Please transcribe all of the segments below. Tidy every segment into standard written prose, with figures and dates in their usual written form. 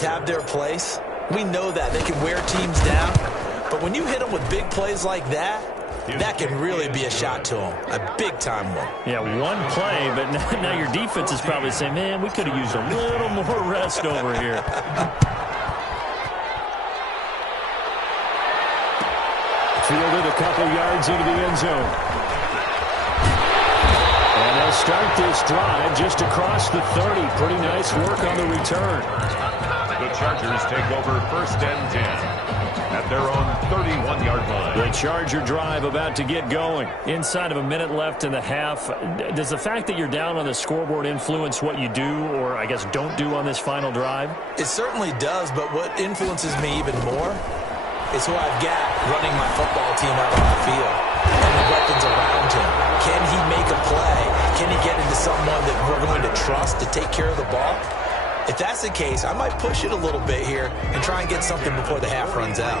have their place. We know that. They can wear teams down. But when you hit them with big plays like that, that can really be a shot to them. A big-time one. Yeah, one play, but now your defense is probably saying, man, we could have used a little more rest over here. Fielded a couple yards into the end zone. And they'll start this drive just across the 30. Pretty nice work on the return. The Chargers take over 1st and 10 at their own 31-yard line. The Charger drive about to get going. Inside of a minute left in the half. Does the fact that you're down on the scoreboard influence what you do, or I guess don't do on this final drive? It certainly does, but what influences me even more is who I've got running my football team out on the field and the weapons around him. Can he make a play? Can he get into someone that we're going to trust to take care of the ball? If that's the case, I might push it a little bit here and try and get something before the half runs out.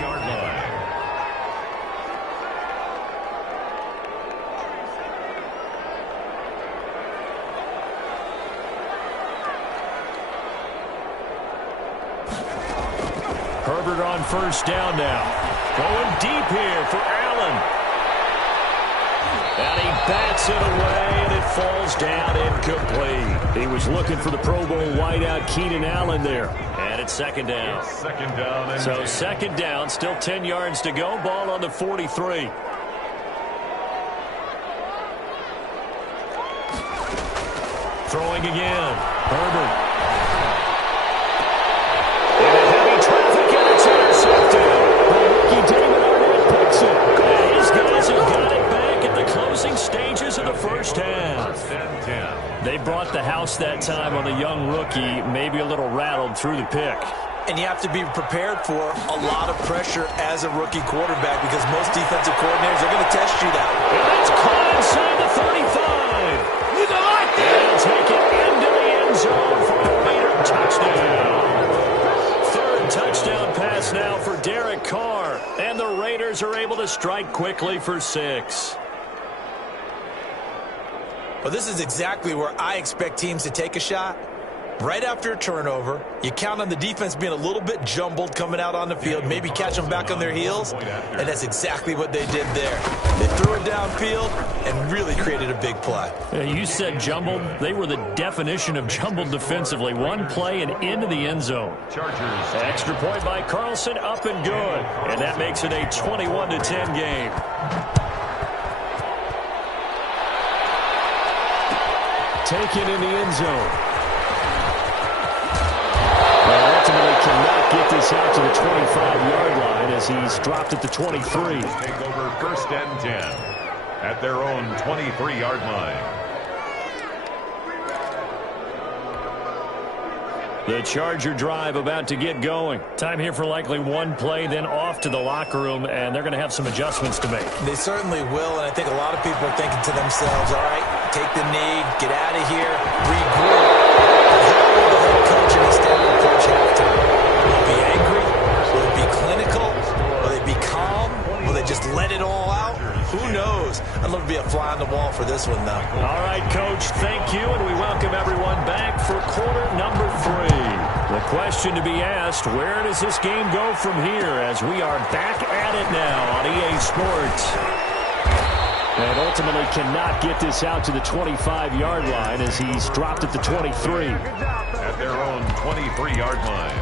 Herbert on 1st down now. Going deep here for Allen. And he bats it away, and it falls down incomplete. He was looking for the Pro Bowl wideout Keenan Allen there. And it's 2nd down. Second down. And so 2nd down, still 10 yards to go. Ball on the 43. Throwing again. Herbert. Stages of the first half. They brought the house that time on the young rookie, maybe a little rattled through the pick. And you have to be prepared for a lot of pressure as a rookie quarterback because most defensive coordinators are going to test you that way. And that's caught inside the 35. And take it into the end zone for a Raider touchdown. 3rd touchdown pass now for Derek Carr. And the Raiders are able to strike quickly for 6. Well, this is exactly where I expect teams to take a shot. Right after a turnover, you count on the defense being a little bit jumbled coming out on the field, maybe catch them back on their heels, and that's exactly what they did there. They threw it downfield and really created a big play. You said jumbled. They were the definition of jumbled defensively. One play and into the end zone. Extra point by Carlson, up and good. And that makes it a 21-10 game. Taken in the end zone. And ultimately cannot get this out to the 25-yard line as he's dropped at the 23. Take over 1st and 10 at their own 23-yard line. The Charger drive about to get going. Time here for likely one play, then off to the locker room, and they're going to have some adjustments to make. They certainly will, and I think a lot of people are thinking to themselves, all right, take the knee, get out of here, regroup. How will the head coach and his staff approach halftime? Will it be angry? Will it be clinical? Will they be calm? Will they just let it all out? Who knows? I'd love to be a fly on the wall for this one, though. All right, Coach, thank you, and we welcome everyone back for quarter number 3. The question to be asked, where does this game go from here as we are back at it now on EA Sports? And ultimately cannot get this out to the 25-yard line as he's dropped at the 23. At their own 23-yard line.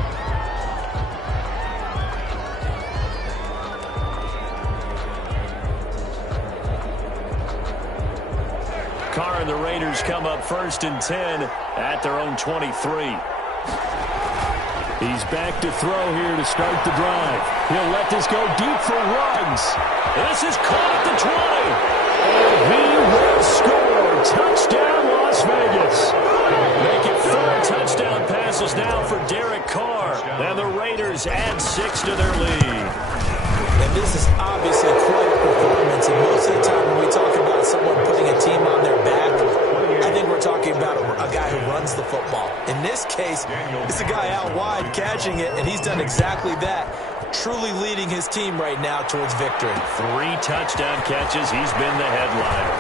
Carr and the Raiders come up 1st and 10 at their own 23. He's back to throw here to start the drive. He'll let this go deep for Ruggs. This is caught at the 20. And he will score. Touchdown, Las Vegas. Make it 4 touchdown passes now for Derek Carr. And the Raiders add 6 to their lead. And this is obviously quite a performance. And most of the time when we talk about someone putting a team on their back, I think we're talking about a guy who runs the football. In this case, it's a guy out wide catching it, and he's done exactly that. Truly leading his team right now towards victory. 3 touchdown catches. He's been the headliner.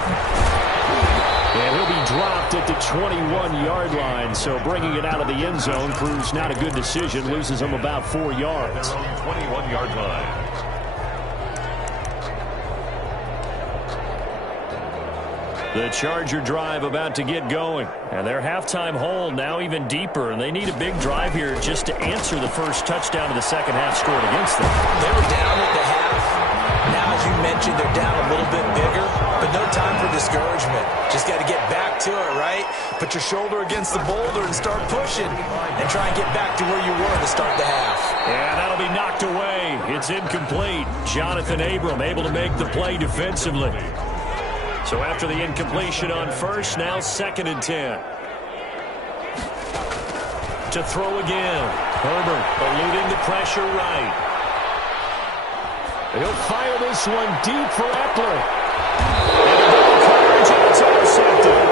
And he'll be dropped at the 21-yard line. So bringing it out of the end zone proves not a good decision. Loses him about 4 yards. 21-yard line. The Charger drive about to get going. And their halftime hole now even deeper. And they need a big drive here just to answer the first touchdown of the second half scored against them. They were down at the half. Now, as you mentioned, they're down a little bit bigger. But no time for discouragement. Just got to get back to it, right? Put your shoulder against the boulder and start pushing. And try and get back to where you were to start the half. Yeah, that'll be knocked away. It's incomplete. Jonathan Abram able to make the play defensively. So after the incompletion on first, now 2nd and 10. To throw again. Herbert eluding the pressure right. He'll fire this one deep for Eckler. And it's intercepted.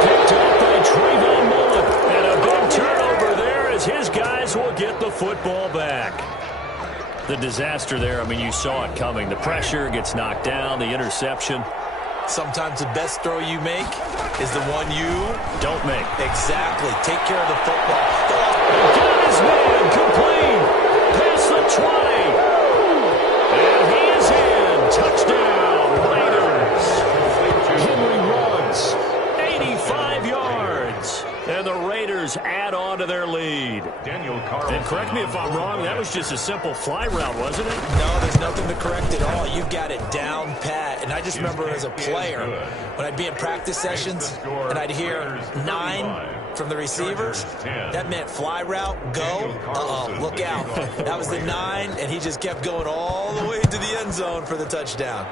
Picked up by Trayvon Mullen. And a big turnover there as his guys will get the football back. The disaster there, I mean, you saw it coming. The pressure gets knocked down, the interception. Sometimes the best throw you make is the one you don't make. Exactly. Take care of the football. Got his man complete. Past the 20. And he is in. Touchdown, Raiders. Henry runs 85 yards. And the Raiders add on to their lead. And correct me if I'm wrong, that was just a simple fly route, wasn't it? No, there's nothing to correct at all. You got it down pat. And I just remember as a player, when I'd be in practice sessions and I'd hear 9 from the receivers, that meant fly route, go, look out. That was the 9, and he just kept going all the way to the end zone for the touchdown.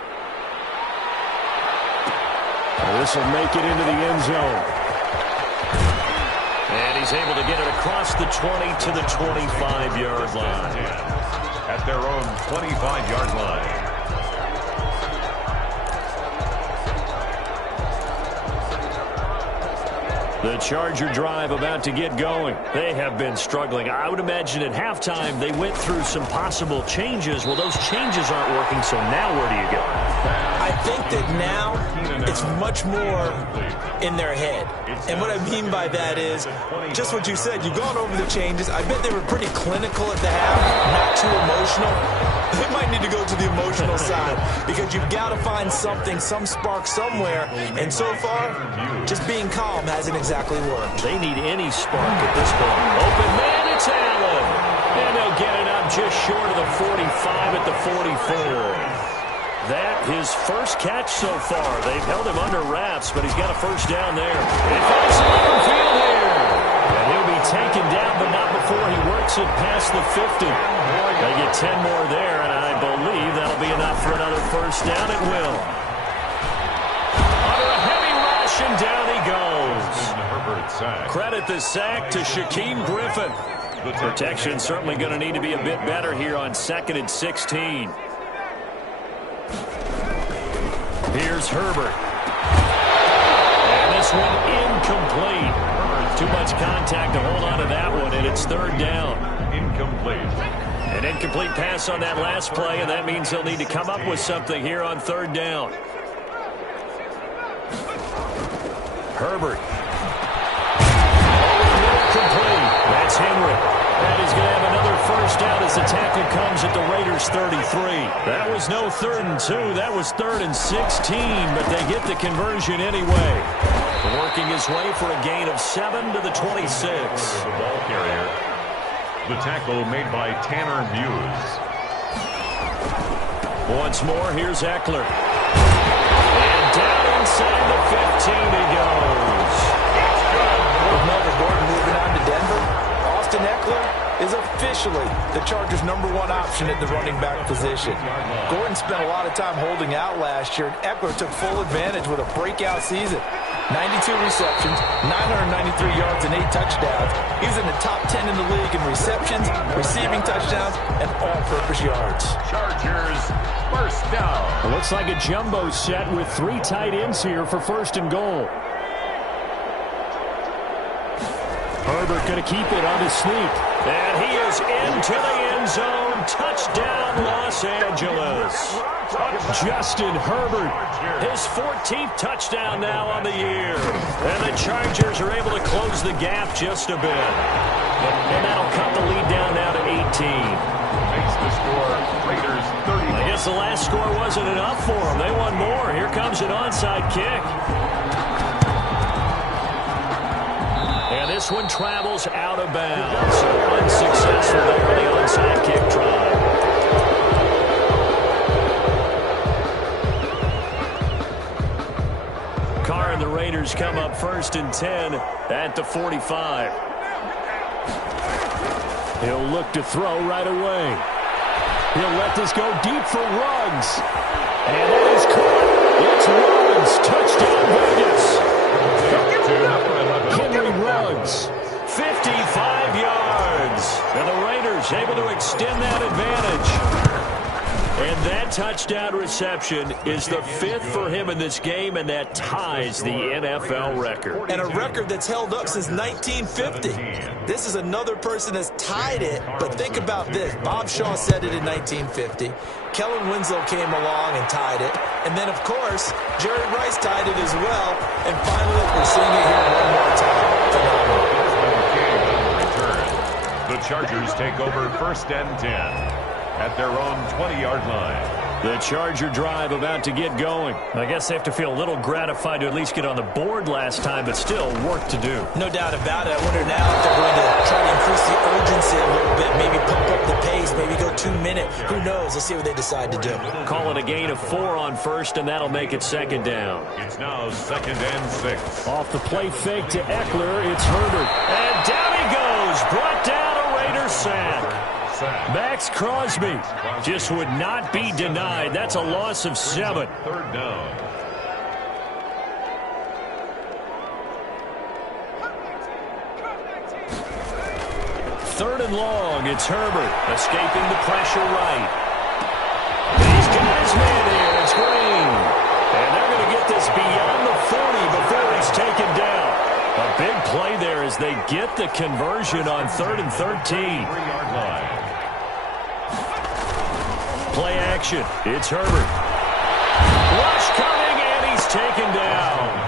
Well, this will make it into the end zone. And he's able to get it across the 20 to the 25-yard line. At their own 25-yard line. The Charger drive about to get going. They have been struggling. I would imagine at halftime they went through some possible changes. Well, those changes aren't working, so now where do you go? I think that now it's much more in their head. And what I mean by that is just what you said. You've gone over the changes. I bet they were pretty clinical at the half, not too emotional. They might need to go to the emotional side because you've got to find something, some spark somewhere. And so far, just being calm hasn't exactly worked. They need any spark at this point. Open man, it's Allen. And they'll get it up just short of the 45 at the 44. That his first catch so far. They've held him under wraps, but he's got a first down there. He finds the open field here. And he'll be taken down, but not before he works it past the 50. They get 10 more there, and I believe that'll be enough for another first down. It will. Under a heavy rush, and down he goes. Credit the sack to Shaquem Griffin. Protection certainly going to need to be a bit better here on 2nd and 16. Here's Herbert. And this one incomplete. Too much contact to hold on to that one, and it's 3rd down. Incomplete. An incomplete pass on that last play, and that means they'll need to come up with something here on 3rd down. Herbert. Complete. That's Henry. And he's going to have another first down as the tackle comes at the Raiders' 33. That was no 3rd and 2. That was 3rd and 16, but they get the conversion anyway. Working his way for a gain of 7 to the 26. The ball carrier. The tackle made by Tanner Muse. Once more, here's Eckler. And down inside the 15 he goes. With Melvin Gordon moving on to Denver, Austin Eckler is officially the Chargers' #1 option at the running back position. Gordon spent a lot of time holding out last year, and Eckler took full advantage with a breakout season. 92 receptions, 993 yards, and 8 touchdowns. He's in the top 10 in the league in receptions, receiving touchdowns, and all-purpose yards. Chargers first down. It looks like a jumbo set with 3 tight ends here for 1st and goal. Herbert going to keep it on his sneak. And he is into the end zone. Touchdown, Los Angeles. Justin Herbert, his 14th touchdown now on the year. And the Chargers are able to close the gap just a bit. And that'll cut the lead down now to 18. Makes the score Raiders 30. I guess the last score wasn't enough for them. They won more. Here comes an onside kick. And this one travels out of bounds. So unsuccessful there on the onside kick try. Carr and the Raiders come up 1st and 10 at the 45. He'll look to throw right away. He'll let this go deep for Ruggs. And it is caught. It's Ruggs. Touchdown Vegas. Henry Ruggs. 55 yards. And the Raiders able to extend that advantage. And that touchdown reception is the 5th for him in this game, and that ties the NFL record. And a record that's held up since 1950. This is another person that's tied it, but think about this. Bob Shaw said it in 1950. Kellen Winslow came along and tied it. And then, of course, Jerry Rice tied it as well. And finally, we're seeing it here one more time. Phenomenal. The Chargers take over 1st and 10. At their own 20-yard line. The Charger drive about to get going. I guess they have to feel a little gratified to at least get on the board last time, but still work to do. No doubt about it. I wonder now if they're going to try to increase the urgency a little bit, maybe pump up the pace, maybe go 2-minute. Who knows? Let's see what they decide to do. Call it a gain of 4 on 1st, and that'll make it 2nd down. It's now 2nd and 6. Off the play fake to Eckler, it's Herbert. And down he goes. Brought down a Raider sack. Max Crosby just would not be denied. That's a loss of 7. 3rd down. Third and long. It's Herbert escaping the pressure right. He's got his man here. It's Green. And they're going to get this beyond the 40 before he's taken down. A big play there as they get the conversion on 3rd and 13. 3-yard line. Play action. It's Herbert. Rush coming, and he's taken down.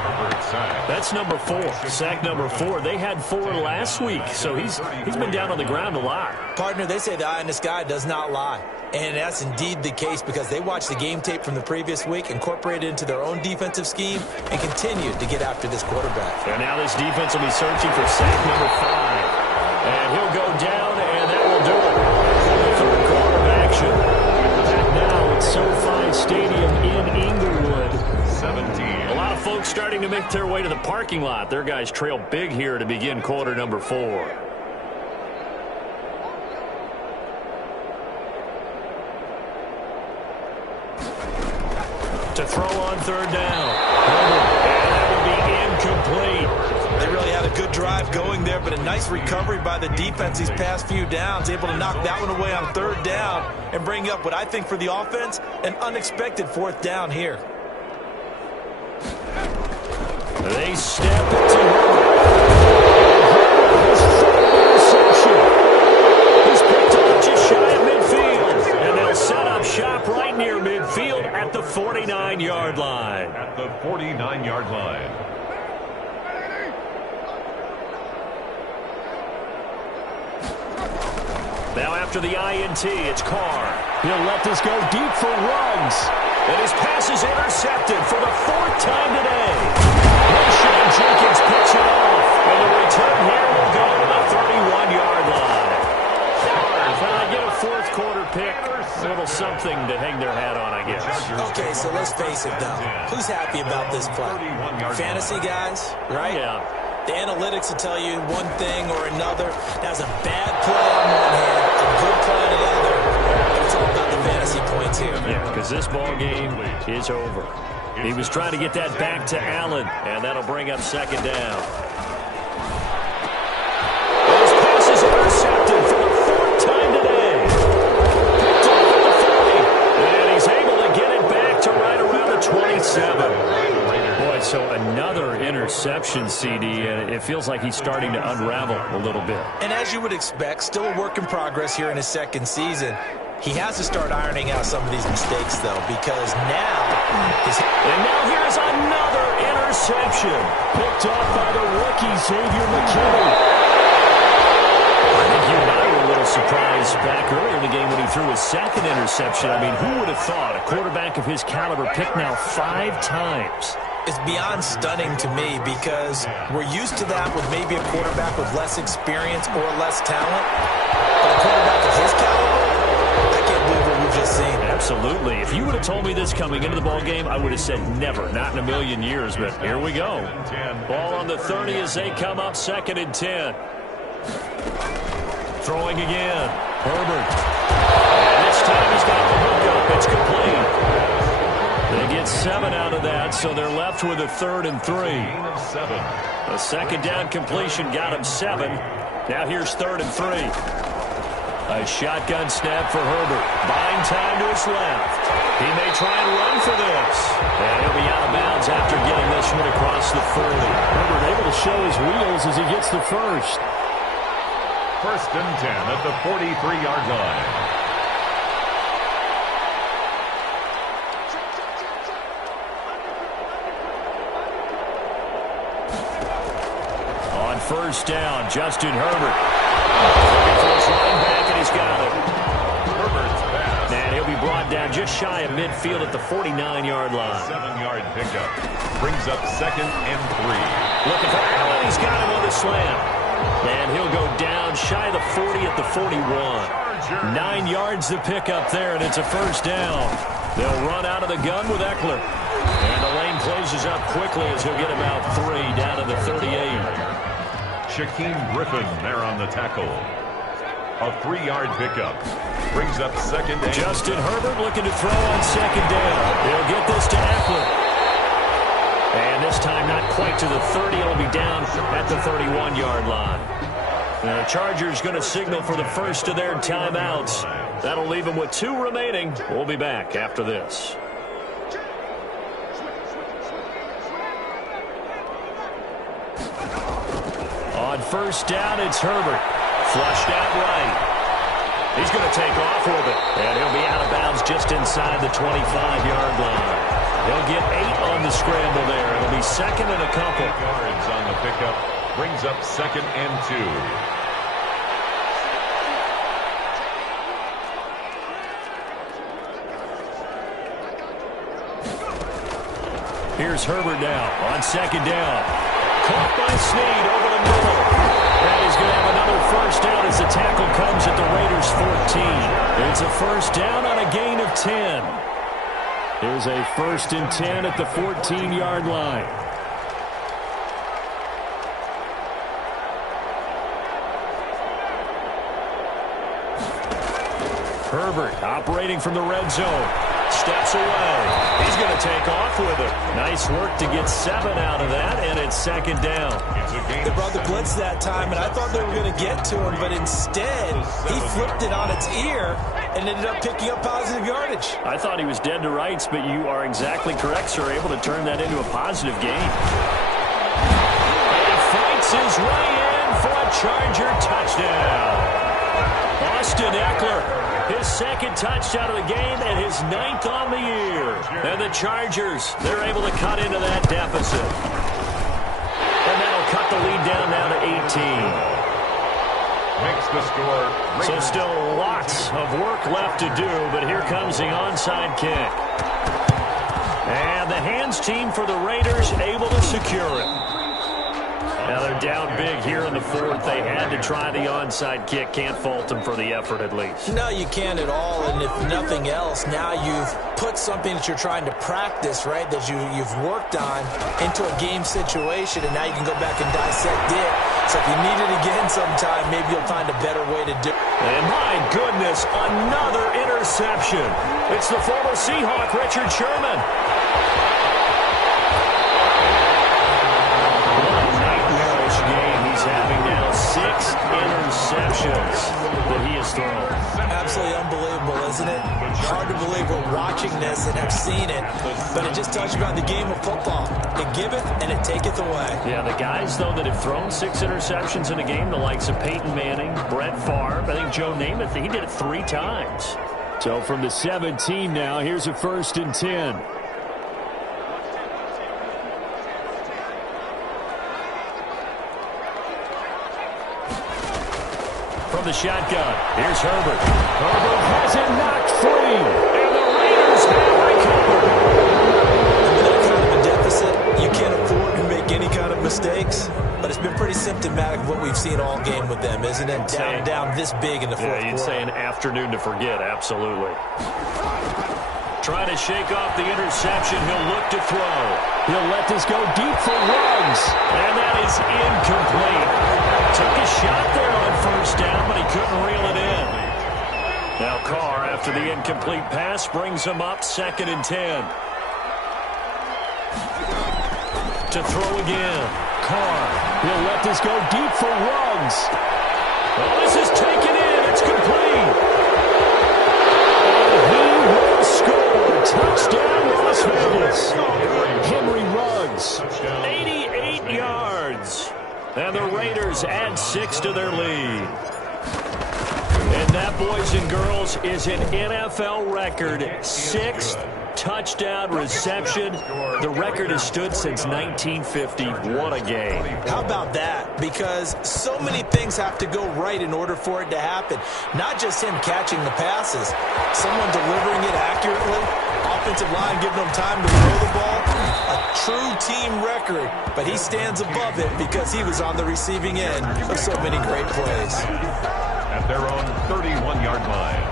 That's number 4. Sack number 4. They had 4 last week, so he's been down on the ground a lot. Partner, they say the eye in the sky does not lie. And that's indeed the case because they watched the game tape from the previous week, incorporated it into their own defensive scheme, and continued to get after this quarterback. And now this defense will be searching for sack number 5. And he'll go down, and that will do it. 3rd quarter of action. Now it's SoFi Stadium in Inglewood. 17. A lot of folks starting to make their way to the parking lot. Their guys trail big here to begin quarter number 4. To throw on 3rd down. And that will be incomplete. They really had a good drive going there, but a nice recovery by the defense these past few downs, able to knock that one away on 3rd down and bring up what I think for the offense, an unexpected 4th down here. They step into his third reception. He's picked up just shy of midfield, and they'll set up shop right near midfield at the 49-yard line. At the 49-yard line. Now after the INT, it's Carr. He'll let this go deep for Ruggs. And his pass is intercepted for the 4th time today. Rashad Jenkins picks it off. And the return here will go to the 31-yard line. Get a 4th quarter pick. A little something to hang their hat on, I guess. Okay, so let's face it, though. Who's happy about this play? Fantasy guys, right? Yeah. The analytics will tell you one thing or another. That's a bad play on one hand, a good play on the other. But it's all about the fantasy points here. Yeah, because this ball game is over. He was trying to get that back to Allen, and that'll bring up 2nd down. His pass is intercepted for the 4th time today. Picked off at the 40, and he's able to get it back to right around the 27. Boy, so another interception, CD, and it feels like he's starting to unravel a little bit. And as you would expect, still a work in progress here in his 2nd season. He has to start ironing out some of these mistakes, though, because now... And now here's another interception. Picked off by the rookie, Xavier McKinney. I think you and I were a little surprised back earlier in the game when he threw his second interception. I mean, who would have thought a quarterback of his caliber picked now 5 times? It's beyond stunning to me because we're used to that with maybe a quarterback with less experience or less talent. But a quarterback of his caliber, I can't believe what we've just seen. Absolutely. If you would have told me this coming into the ball game, I would have said never, not in a million years. But here we go. Ball on the 30 as they come up 2nd and 10. Throwing again. Herbert. And this time he's got the hook up. It's complete. They get 7 out of that, so they're left with a 3rd and 3. A second down completion got him 7. Now here's 3rd and 3. A shotgun snap for Herbert. Buying time to his left. He may try and run for this. And he'll be out of bounds after getting this one across the 40. Herbert able to show his wheels as he gets the first. 1st and 10 at the 43-yard line. On 1st down, Justin Herbert. Looking for his running back, and he's got it. Herbert's pass. And he'll be brought down just shy of midfield at the 49-yard line. 7-yard pickup. Brings up 2nd and 3. Looking for Allen. He's got him on the slam. And he'll go down shy of the 40 at the 41. 9 yards to pick up there, and it's a 1st down. They'll run out of the gun with Eckler. And the lane closes up quickly as he'll get about 3 down to the 38. Shaquem Griffin there on the tackle. A 3-yard pickup. Brings up 2nd and... Justin Herbert looking to throw on 2nd down. He'll get this to Eckler. And this time not quite to the 30. It'll be down at the 31-yard line. The Chargers going to signal for the first of their timeouts. That'll leave them with 2 remaining. We'll be back after this. On 1st down, it's Herbert. Flushed out right. He's going to take off with it. And he'll be out of bounds just inside the 25-yard line. He'll get 8 on the scramble there. It'll be 2nd and a couple. 8 yards on the pickup. Brings up 2nd and 2. Here's Herbert now on 2nd down. Caught by Snead over the middle. And he's going to have another 1st down as the tackle comes at the Raiders' 14. It's a 1st down on a gain of 10. Here's a 1st and 10 at the 14-yard line. Herbert operating from the red zone. Steps away. He's going to take off with it. Nice work to get 7 out of that, and it's 2nd down. They brought the blitz that time, and I thought they were going to get to him, but instead, he flipped it on its ear and ended up picking up positive yardage. I thought he was dead to rights, but you are exactly correct, sir. Able to turn that into a positive gain. He fights his way in for a Charger touchdown. Austin Eckler, his 2nd touchdown of the game and his 9th on the year. And the Chargers, they're able to cut into that deficit. And that'll cut the lead down now to 18. Makes the score. So still lots of work left to do, but here comes the onside kick. And the hands team for the Raiders able to secure it. Now they're down big here in the 4th. They had to try the onside kick. Can't fault them for the effort at least. No, you can't at all. And if nothing else, now you've put something that you're trying to practice, right, that you've worked on into a game situation, and now you can go back and dissect it. So if you need it again sometime, maybe you'll find a better way to do it. And my goodness, another interception. It's the former Seahawk, Richard Sherman. Having now 6 interceptions that he has thrown. Absolutely unbelievable, isn't it? Hard to believe we're watching this and have seen it, but it just tells you about the game of football. It giveth and it taketh away. Yeah, the guys, though, that have thrown 6 interceptions in a game, the likes of Peyton Manning, Brett Favre, I think Joe Namath, he did it 3 times. So from the 17 now, here's a 1st and 10. From the shotgun, here's Herbert. Herbert has it knocked free, and the Raiders have recovered. In that kind of a deficit, you can't afford to make any kind of mistakes, but it's been pretty symptomatic of what we've seen all game with them, isn't it? Down this big in the fourth quarter. You'd say an afternoon to forget, absolutely. Trying to shake off the interception, he'll look to throw. He'll let this go deep for Ruggs, and that is incomplete. Took a shot there on 1st down, but he couldn't reel it in. Now Carr, after the incomplete pass, brings him up 2nd and 10. To throw again. Carr, he'll let this go deep for Ruggs. Oh, this is taken in. It's complete. And he will score. Touchdown, Las Vegas. Henry Ruggs, 88 yards. And the Raiders add 6 to their lead. And that, boys and girls, is an NFL record 6th touchdown reception. The record has stood since 1950. What a game. How about that? Because so many things have to go right in order for it to happen. Not just him catching the passes. Someone delivering it accurately. Offensive line giving them time to throw the ball. A true team record. But he stands above it because he was on the receiving end of so many great plays. At their own 31-yard line.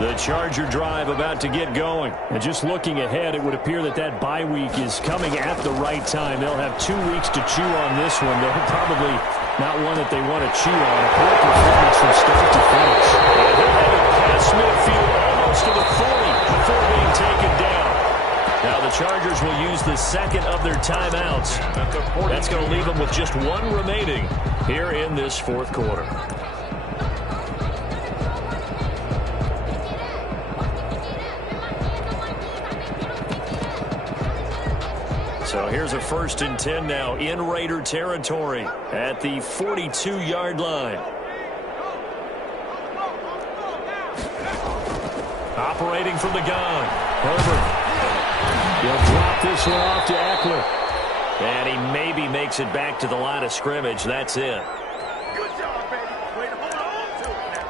The Charger drive about to get going. And just looking ahead, it would appear that that bye week is coming at the right time. They'll have 2 weeks to chew on this one. They're probably not one that they want to chew on. A poor performance from start to finish. And they'll have it past midfield almost to the 40 before being taken down. Now the Chargers will use the 2nd of their timeouts. That's going to leave them with just 1 remaining here in this 4th quarter. So here's a 1st and 10 now in Raider territory at the 42-yard line. Operating from the gun, Herbert. He'll drop this one off to Eckler. And he maybe makes it back to the line of scrimmage. That's it. Good job, baby. Way to hold on to it now.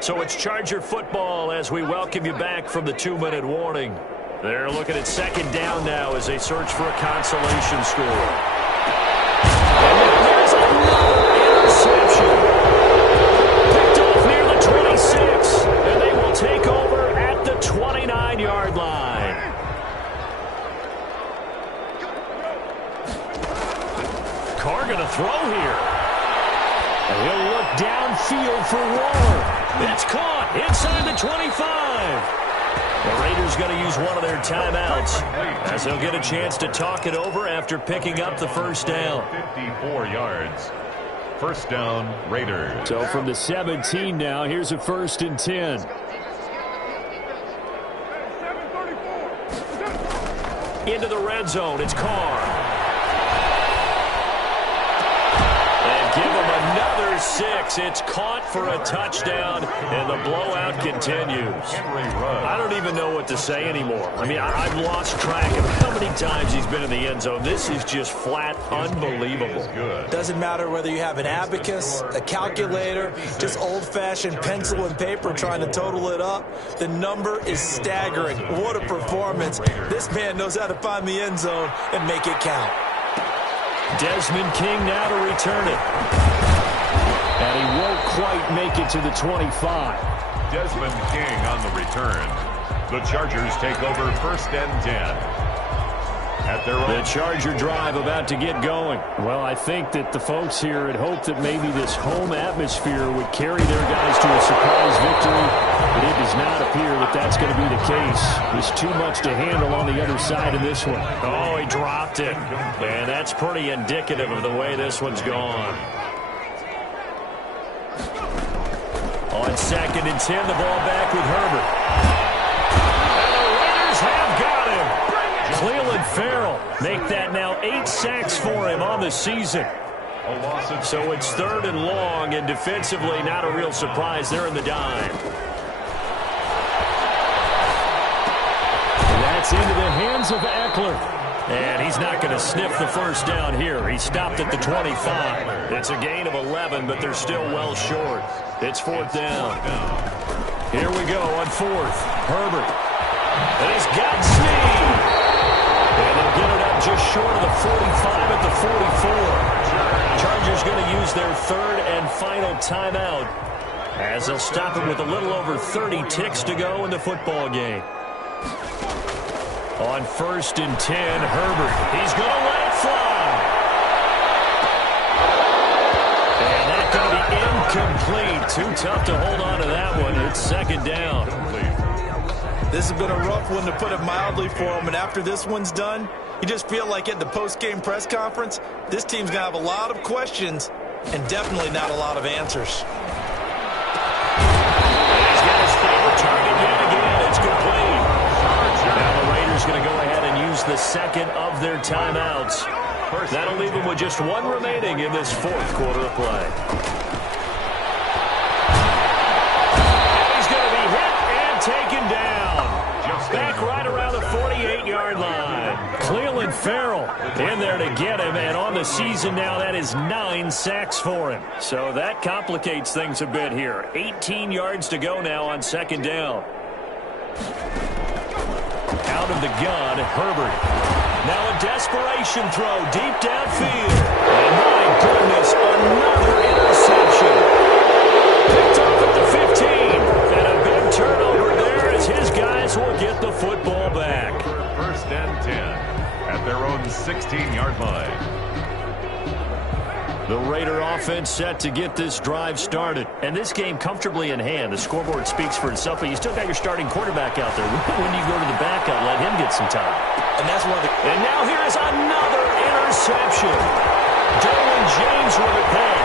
So it's Charger football as we welcome you back from the 2-minute warning. They're looking at 2nd down now as they search for a consolation score. And then there's another interception. Picked off near the 26. And they will take over at the 29-yard line. Carr going to throw here. And he'll look downfield for Waller. It's caught inside the 25. The Raiders going to use one of their timeouts as they'll get a chance to talk it over after picking up the 1st down. 54 yards. 1st down, Raiders. So from the 17 now, here's a 1st and 10. Into the red zone, it's Carr. Give him another 6. It's caught for a touchdown, and the blowout continues. I don't even know what to say anymore. I mean, I've lost track of how many times he's been in the end zone. This is just flat unbelievable. Doesn't matter whether you have an abacus, a calculator, just old-fashioned pencil and paper trying to total it up. The number is staggering. What a performance. This man knows how to find the end zone and make it count. Desmond King now to return it. And he won't quite make it to the 25. Desmond King on the return. The Chargers take over 1st and 10. At their own. The Charger drive about to get going. Well, I think that the folks here had hoped that maybe this home atmosphere would carry their guys to a surprise victory, but it does not appear that that's going to be the case. There's too much to handle on the other side of this one. Oh, he dropped it. And that's pretty indicative of the way this one's gone. On 2nd and 10, the ball back with Herbert. And the Raiders have got him. Farrell make that now 8 sacks for him on the season. So it's 3rd and long, and defensively not a real surprise. They're in the dime. That's into the hands of Eckler. And he's not going to sniff the first down here. He stopped at the 25. It's a gain of 11, but they're still well short. It's 4th down. Here we go on 4th. Herbert. And he's got Snead. And they'll get it up just short of the 45 at the 44. Chargers going to use their 3rd and final timeout as they'll stop it with a little over 30 ticks to go in the football game. On 1st and 10, Herbert. He's going to let it fly. And that's going to be incomplete. Too tough to hold on to that one. It's 2nd down. This has been a rough one, to put it mildly, for him. And after this one's done, you just feel like at the post-game press conference, this team's going to have a lot of questions and definitely not a lot of answers. He's got his favorite target yet again. It's complete. Now the Raiders going to go ahead and use the 2nd of their timeouts. That'll leave them with just 1 remaining in this 4th quarter of play. And he's going to be hit and taken down. Back right around the 48-yard line. Cleveland Farrell in there to get him, and on the season now, that is 9 sacks for him. So that complicates things a bit here. 18 yards to go now on 2nd down. Out of the gun, Herbert. Now a desperation throw deep downfield. And my goodness, another interception. Picked off at the 15. And a big turnover there as his guys will get the football back. 1st and 10 at their own 16-yard line. The Raider offense set to get this drive started. And this game comfortably in hand. The scoreboard speaks for itself, but you still got your starting quarterback out there. When you go to the backup, let him get some time. And that's one of the... And now here is another interception. Derwin James with it back.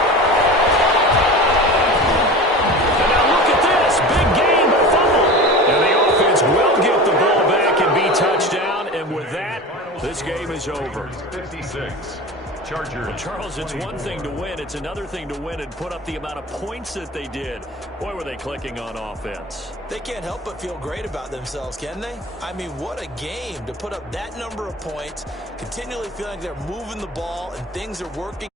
And now look at this. Big gain, but fumble. And the offense will get the ball back and be touchdown. And with that, this game is over. 56. Chargers. Well, Charles, it's one thing to win. It's another thing to win and put up the amount of points that they did. Boy, were they clicking on offense. They can't help but feel great about themselves, can they? I mean, what a game to put up that number of points, continually feeling like they're moving the ball and things are working.